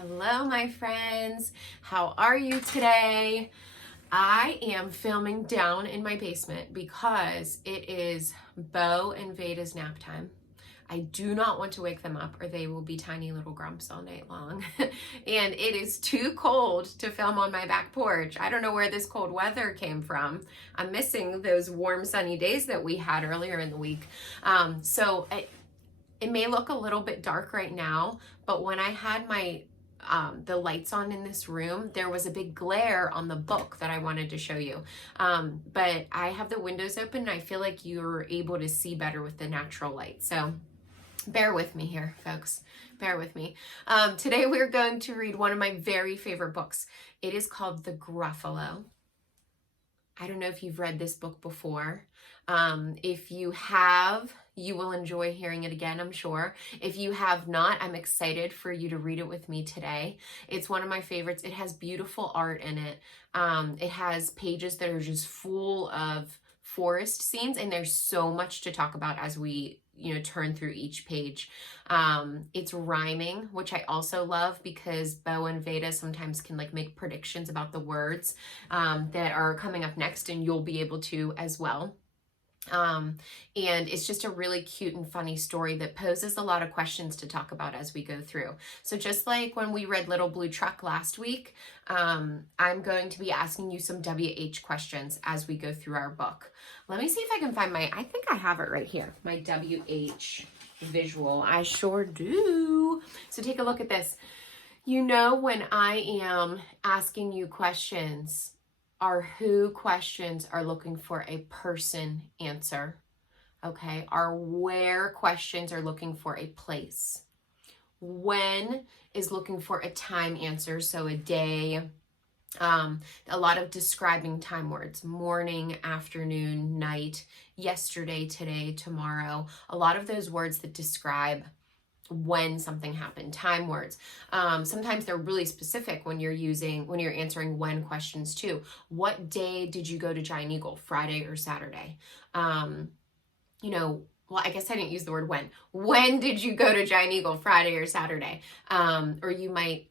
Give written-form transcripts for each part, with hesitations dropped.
Hello, my friends. How are you today? I am filming down in my basement because it is Bo and Veda's nap time. I do not want to wake them up or they will be tiny little grumps all night long. And it is too cold to film on my back porch. I don't know where this cold weather came from. I'm missing those warm sunny days that we had earlier in the week. It may look a little bit dark right now, but when I had the lights on in this room, there was a big glare on the book that I wanted to show you. But I have the windows open and I feel like you're able to see better with the natural light. So bear with me here, folks. Bear with me. Today we're going to read one of my very favorite books. It is called The Gruffalo. I don't know if you've read this book before. If you have, you will enjoy hearing it again, I'm sure. If you have not, I'm excited for you to read it with me today. It's one of my favorites. It has beautiful art in it. It has pages that are just full of forest scenes, and there's so much to talk about as we turn through each page. It's rhyming, which I also love because Bo and Veda sometimes can make predictions about the words that are coming up next, and you'll be able to as well. And it's just a really cute and funny story that poses a lot of questions to talk about as we go through. So just like when we read Little Blue Truck last week, I'm going to be asking you some WH questions as we go through our book. Let me see if I can find I think I have it right here, my WH visual. I sure do. So take a look at this. When I am asking you questions, our who questions are looking for a person answer, okay? Our where questions are looking for a place. When is looking for a time answer, so a day. A lot of describing time words, morning, afternoon, night, yesterday, today, tomorrow. A lot of those words that describe when something happened, time words. Sometimes they're really specific when you're answering when questions too. What day did you go to Giant Eagle, Friday or Saturday? Well, I guess I didn't use the word when. When did you go to Giant Eagle, Friday or Saturday? Or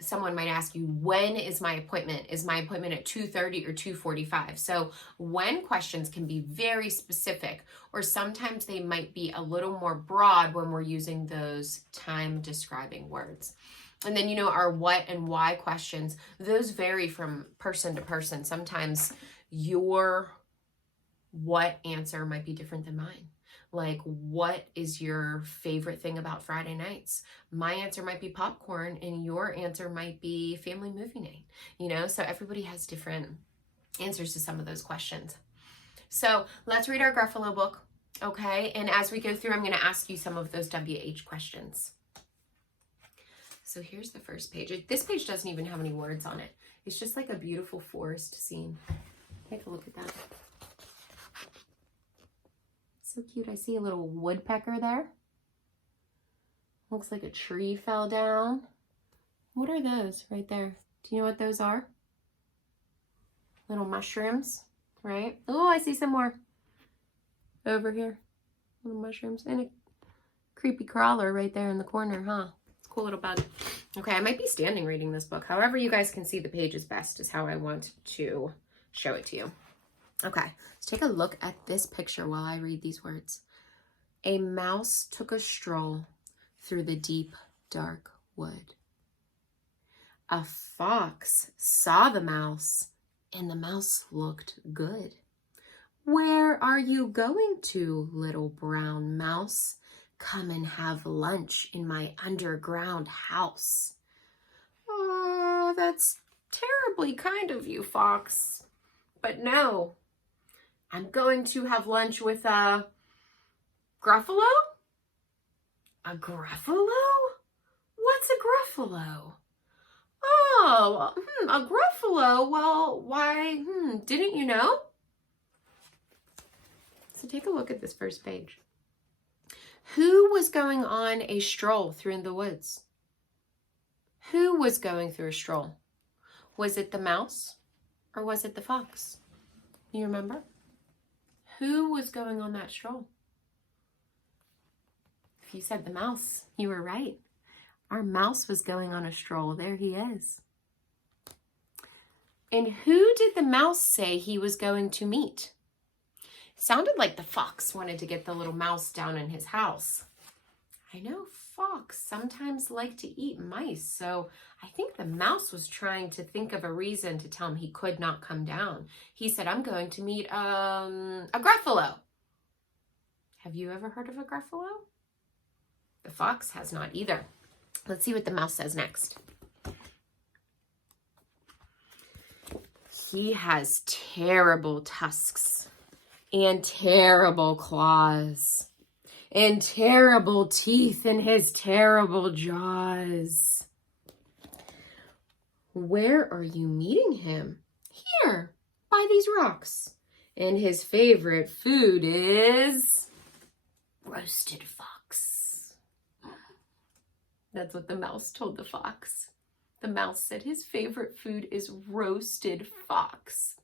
someone might ask you, when is my appointment? Is my appointment at 2:30 or 2:45? So when questions can be very specific, or sometimes they might be a little more broad when we're using those time describing words. And then, our what and why questions, those vary from person to person. Sometimes your what answer might be different than mine. Like, what is your favorite thing about Friday nights? My answer might be popcorn, and your answer might be family movie night, so everybody has different answers to some of those questions. So let's read our Gruffalo book, okay? And as we go through, I'm going to ask you some of those WH questions. So here's the first page. This page doesn't even have any words on it. It's just like a beautiful forest scene. Take a look at that. So cute. I see a little woodpecker there. Looks like a tree fell down. What are those right there? Do you know what those are? Little mushrooms, right? Oh, I see some more over here. Little mushrooms and a creepy crawler right there in the corner, huh? It's a cool little bug. Okay, I might be standing reading this book. However you guys can see the pages best is how I want to show it to you. Okay, let's take a look at this picture while I read these words. A mouse took a stroll through the deep, dark wood. A fox saw the mouse, and the mouse looked good. Where are you going to, little brown mouse? Come and have lunch in my underground house. Oh, that's terribly kind of you, fox. But no. I'm going to have lunch with a Gruffalo? A Gruffalo? What's a Gruffalo? Oh, a Gruffalo? Well, why, didn't you know? So take a look at this first page. Who was going on a stroll through the woods? Who was going through a stroll? Was it the mouse or was it the fox? You remember? Who was going on that stroll? If you said the mouse, you were right. Our mouse was going on a stroll. There he is. And who did the mouse say he was going to meet? Sounded like the fox wanted to get the little mouse down in his house. I know fox sometimes like to eat mice, so I think the mouse was trying to think of a reason to tell him he could not come down. He said, I'm going to meet a Gruffalo. Have you ever heard of a Gruffalo? The fox has not either. Let's see what the mouse says next. He has terrible tusks and terrible claws and terrible teeth in his terrible jaws. Where are you meeting him? Here, by these rocks. And his favorite food is roasted fox. That's what the mouse told the fox. The mouse said his favorite food is roasted fox.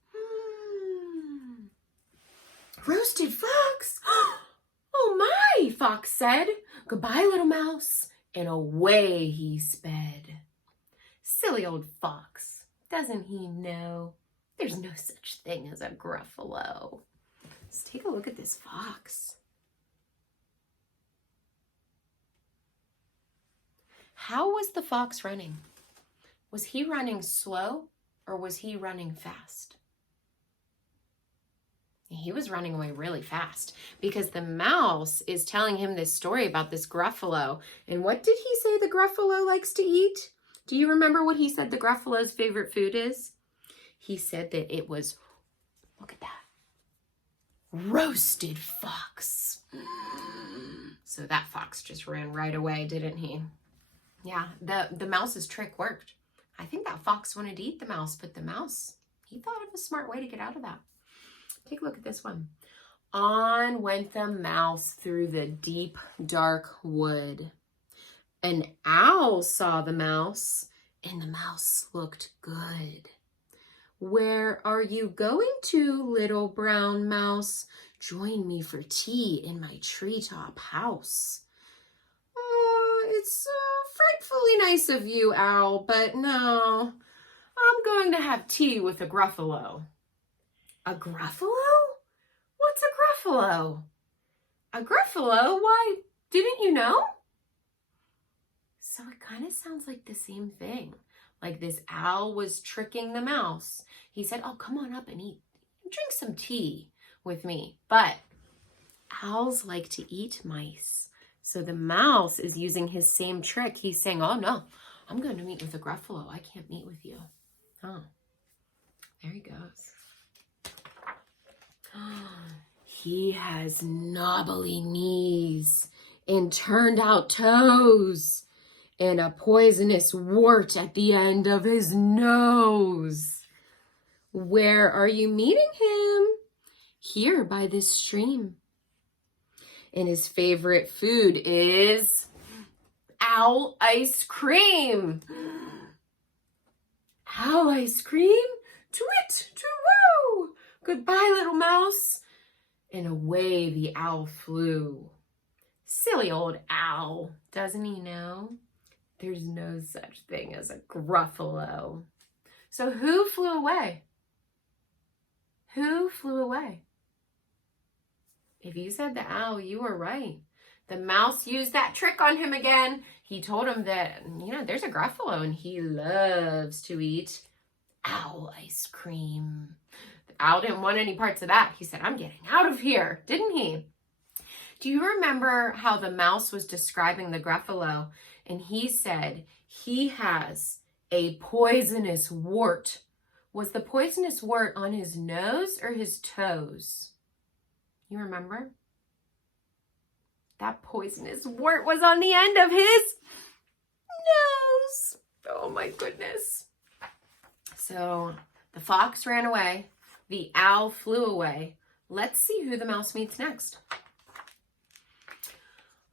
Roasted fox? Oh my, Fox said. Goodbye, little mouse. And away he sped. Silly old fox. Doesn't he know there's no such thing as a Gruffalo? Let's take a look at this fox. How was the fox running? Was he running slow or was he running fast? He was running away really fast because the mouse is telling him this story about this Gruffalo. And what did he say the Gruffalo likes to eat? Do you remember what he said the Gruffalo's favorite food is? He said that it was, look at that, roasted fox. So that fox just ran right away, didn't he? Yeah, the mouse's trick worked. I think that fox wanted to eat the mouse, but the mouse, he thought of a smart way to get out of that. Take a look at this one. On went the mouse through the deep, dark wood. An owl saw the mouse, and the mouse looked good. Where are you going to, little brown mouse? Join me for tea in my treetop house. It's frightfully nice of you, owl, but no, I'm going to have tea with a Gruffalo. A Gruffalo? What's a Gruffalo? A Gruffalo? Why, didn't you know? So it kind of sounds like the same thing. Like this owl was tricking the mouse. He said, oh, come on up and drink some tea with me. But owls like to eat mice. So the mouse is using his same trick. He's saying, oh no, I'm going to meet with a Gruffalo. I can't meet with you. Oh, there he goes. He has knobbly knees and turned out toes and a poisonous wart at the end of his nose. Where are you meeting him? Here by this stream. And his favorite food is owl ice cream. Owl ice cream? Twit, twoo! Goodbye, little mouse. And away the owl flew. Silly old owl. Doesn't he know? There's no such thing as a Gruffalo. So who flew away? Who flew away? If you said the owl, you were right. The mouse used that trick on him again. He told him that, there's a Gruffalo and he loves to eat owl ice cream. The owl didn't want any parts of that. He said, I'm getting out of here, didn't he? Do you remember how the mouse was describing the Gruffalo? And he said he has a poisonous wart. Was the poisonous wart on his nose or his toes? You remember? That poisonous wart was on the end of his nose. Oh my goodness. So the fox ran away. The owl flew away. Let's see who the mouse meets next.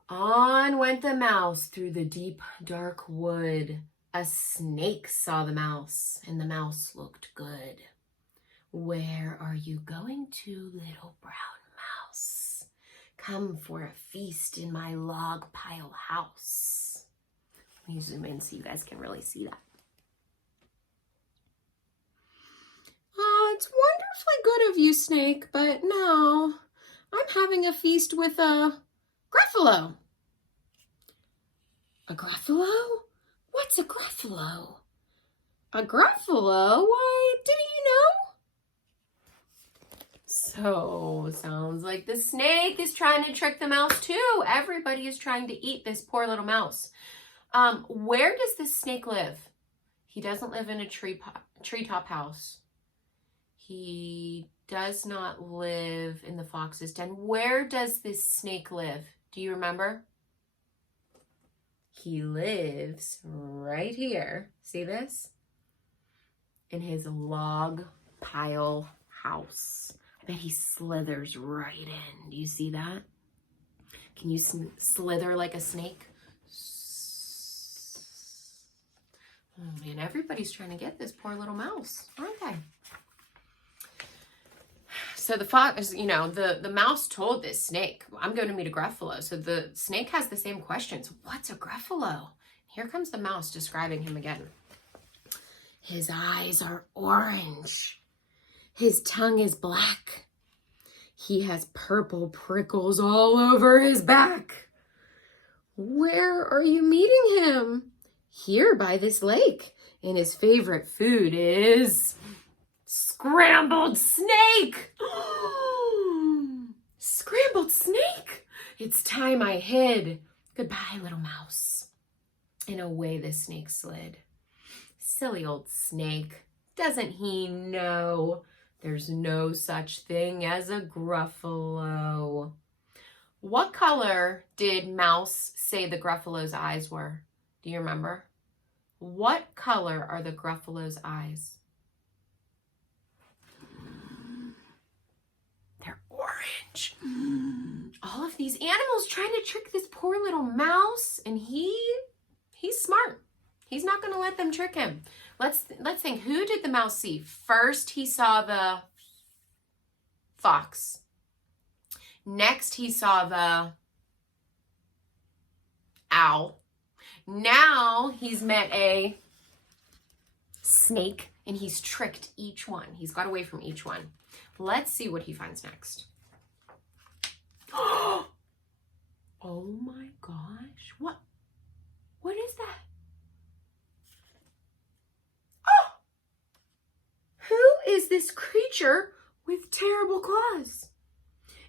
On went the mouse through the deep, dark wood. A snake saw the mouse, and the mouse looked good. Where are you going to, little brown mouse? Come for a feast in my log pile house. Let me zoom in so you guys can really see that. Oh, it's wonderfully good of you, Snake, but no, I'm having a feast with a Gruffalo. A Gruffalo? What's a Gruffalo? A Gruffalo? Why, didn't you know? So, sounds like the snake is trying to trick the mouse too. Everybody is trying to eat this poor little mouse. Where does this snake live? He doesn't live in a treetop house. He does not live in the fox's den. Where does this snake live? Do you remember? He lives right here. See this? In his log pile house. I bet he slithers right in. Do you see that? Can you slither like a snake? Oh man, everybody's trying to get this poor little mouse, aren't they? So the fox, you know, the mouse told this snake, I'm going to meet a Gruffalo. So the snake has the same questions. What's a Gruffalo? Here comes the mouse describing him again. His eyes are orange. His tongue is black. He has purple prickles all over his back. Where are you meeting him? Here by this lake. And his favorite food is scrambled snake. Scrambled snake. It's time I hid. Goodbye, little mouse. And away the snake slid. Silly old snake. Doesn't he know there's no such thing as a Gruffalo? What color did Mouse say the Gruffalo's eyes were? Do you remember? What color are the Gruffalo's eyes? They're orange. All of these animals trying to trick this poor little mouse, and he's smart. He's not going to let them trick him. Let's think. Who did the mouse see? First, he saw the fox. Next, he saw the owl. Now, he's met a snake, and he's tricked each one. He's got away from each one. Let's see what he finds next. Oh my gosh. What is that? Who is this creature with terrible claws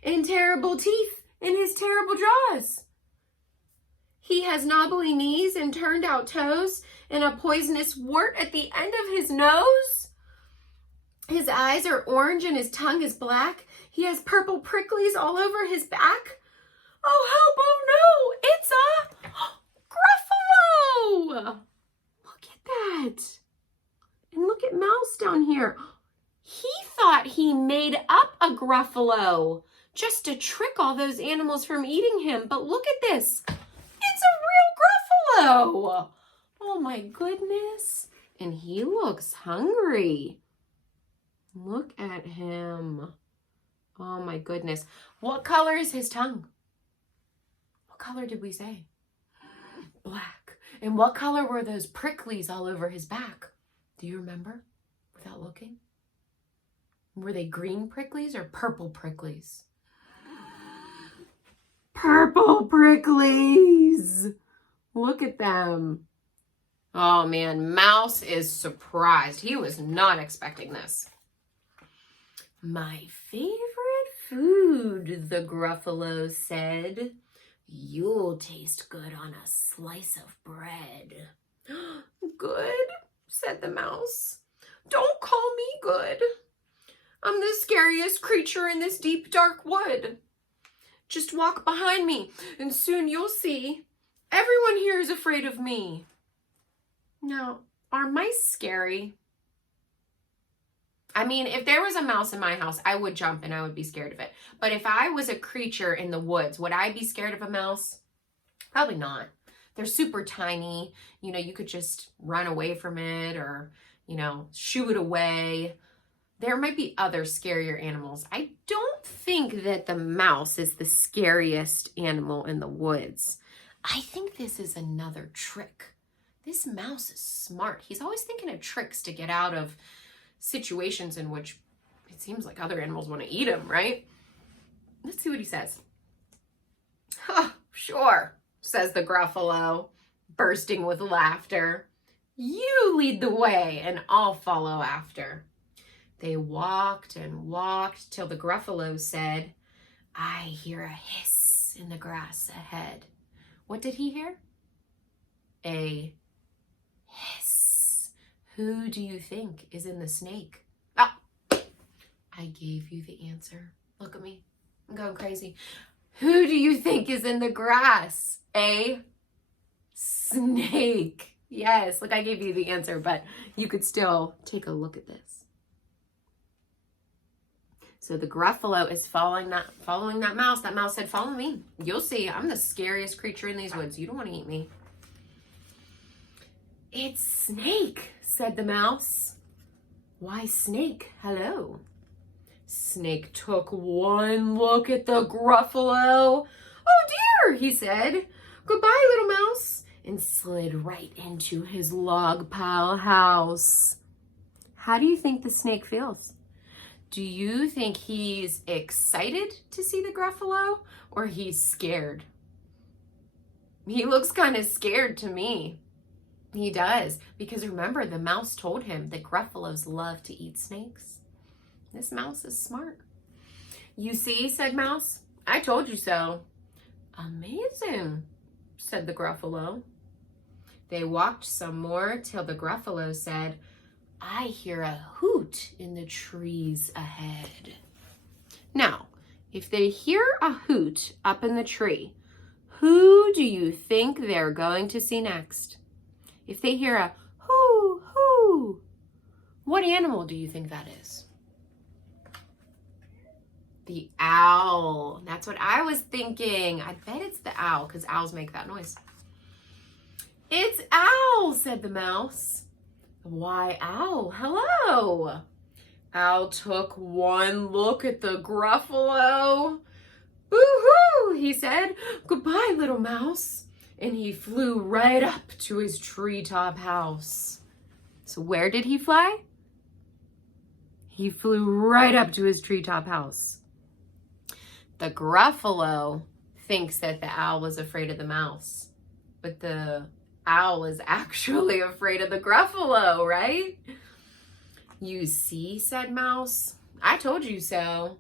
and terrible teeth in his terrible jaws? He has knobbly knees and turned out toes and a poisonous wart at the end of his nose. His eyes are orange and his tongue is black. He has purple pricklies all over his back. Oh, help, oh no, it's a Gruffalo. Look at that. And look at Mouse down here. He thought he made up a Gruffalo just to trick all those animals from eating him. But look at this. It's a real Gruffalo. Oh my goodness. And he looks hungry. Look at him. Oh my goodness. What color is his tongue? What color did we say? Black. And what color were those pricklies all over his back? Do you remember without looking? Were they green pricklies or purple pricklies? Purple pricklies. Look at them. Oh man, Mouse is surprised. He was not expecting this. My favorite food, the Gruffalo said. You'll taste good on a slice of bread. Good, said the mouse. Don't call me good. I'm the scariest creature in this deep, dark wood. Just walk behind me, and soon you'll see. Everyone here is afraid of me. Now, are mice scary? I mean, if there was a mouse in my house, I would jump and I would be scared of it. But if I was a creature in the woods, would I be scared of a mouse? Probably not. They're super tiny. You know, you could just run away from it or, you know, shoo it away. There might be other scarier animals. I don't think that the mouse is the scariest animal in the woods. I think this is another trick This mouse is smart. He's always thinking of tricks to get out of situations in which it seems like other animals want to eat him, right? Let's see what he says. "Huh, sure," says the Gruffalo, bursting with laughter. "You lead the way and I'll follow after." They walked and walked till the Gruffalo said, "I hear a hiss in the grass ahead." What did he hear? A hiss. Who do you think is in the snake? Oh, I gave you the answer. Look at me. I'm going crazy. Who do you think is in the grass? A snake. Yes, look, I gave you the answer, but you could still take a look at this. So the Gruffalo is following that mouse. That mouse said, "Follow me. You'll see. I'm the scariest creature in these woods. You don't want to eat me." "It's Snake," said the mouse. "Why, Snake, hello." Snake took one look at the Gruffalo. "Oh dear," he said. "Goodbye, little mouse," and slid right into his log pile house. How do you think the snake feels? Do you think he's excited to see the Gruffalo, or he's scared? He looks kind of scared to me. He does, because remember, the mouse told him that Gruffalos love to eat snakes. This mouse is smart. "You see," said Mouse, "I told you so." "Amazing," said the Gruffalo. They walked some more till the Gruffalo said, "I hear a hoot in the trees ahead." Now, if they hear a hoot up in the tree, who do you think they're going to see next? If they hear a hoo, hoo, what animal do you think that is? The owl. That's what I was thinking. I bet it's the owl, because owls make that noise. "It's Owl," said the mouse. "Why, Owl, hello." Owl took one look at the Gruffalo. "Boo-hoo," he said. "Goodbye, little mouse." And he flew right up to his treetop house. So where did he fly? He flew right up to his treetop house. The Gruffalo thinks that the owl was afraid of the mouse, but the owl is actually afraid of the Gruffalo, right? "You see," said Mouse, "I told you so."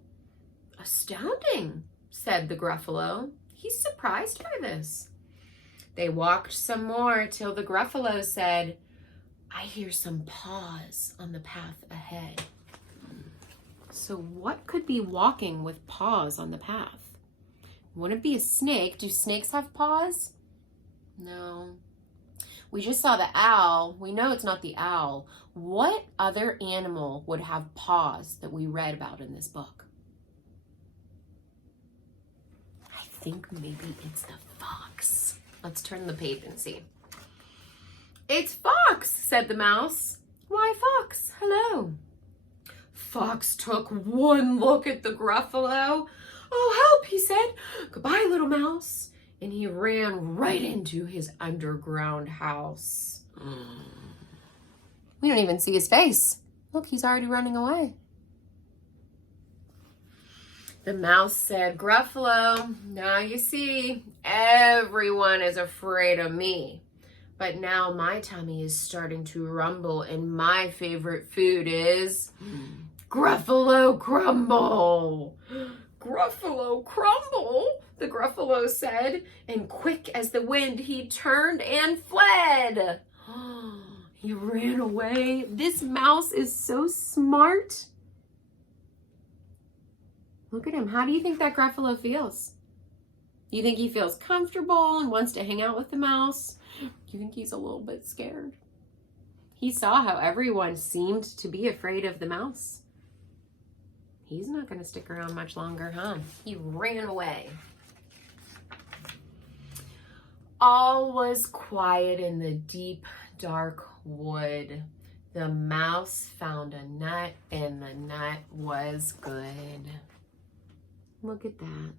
"Astounding," said the Gruffalo. He's surprised by this. They walked some more till the Gruffalo said, "I hear some paws on the path ahead." So what could be walking with paws on the path? Wouldn't it be a snake? Do snakes have paws? No. We just saw the owl. We know it's not the owl. What other animal would have paws that we read about in this book? I think maybe it's the fox. Let's turn the page and see. "It's Fox," said the mouse. "Why, Fox, hello." Fox took one look at the Gruffalo. "Oh, help," he said. "Goodbye, little mouse." And he ran right into his underground house. We don't even see his face. Look, he's already running away. The mouse said, "Gruffalo, now you see, everyone is afraid of me. But now my tummy is starting to rumble, and my favorite food is Gruffalo Crumble." "Gruffalo Crumble?" the Gruffalo said, and quick as the wind he turned and fled. He ran away. This mouse is so smart. Look at him. How do you think that Gruffalo feels? You think he feels comfortable and wants to hang out with the mouse? You think he's a little bit scared? He saw how everyone seemed to be afraid of the mouse. He's not going to stick around much longer, huh? He ran away. All was quiet in the deep, dark wood. The mouse found a nut, and the nut was good. Look at that.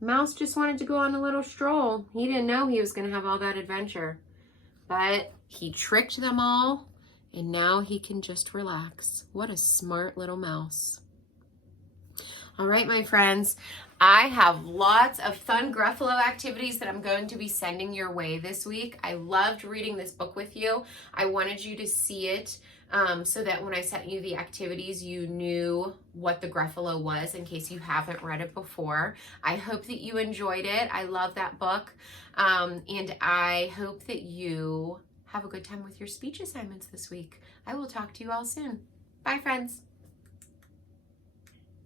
Mouse just wanted to go on a little stroll. He didn't know he was going to have all that adventure. But he tricked them all, and now he can just relax. What a smart little mouse. All right, my friends, I have lots of fun Gruffalo activities that I'm going to be sending your way this week. I loved reading this book with you. I wanted you to see it so that when I sent you the activities, you knew what the Gruffalo was in case you haven't read it before. I hope that you enjoyed it. I love that book. And I hope that you have a good time with your speech assignments this week. I will talk to you all soon. Bye, friends.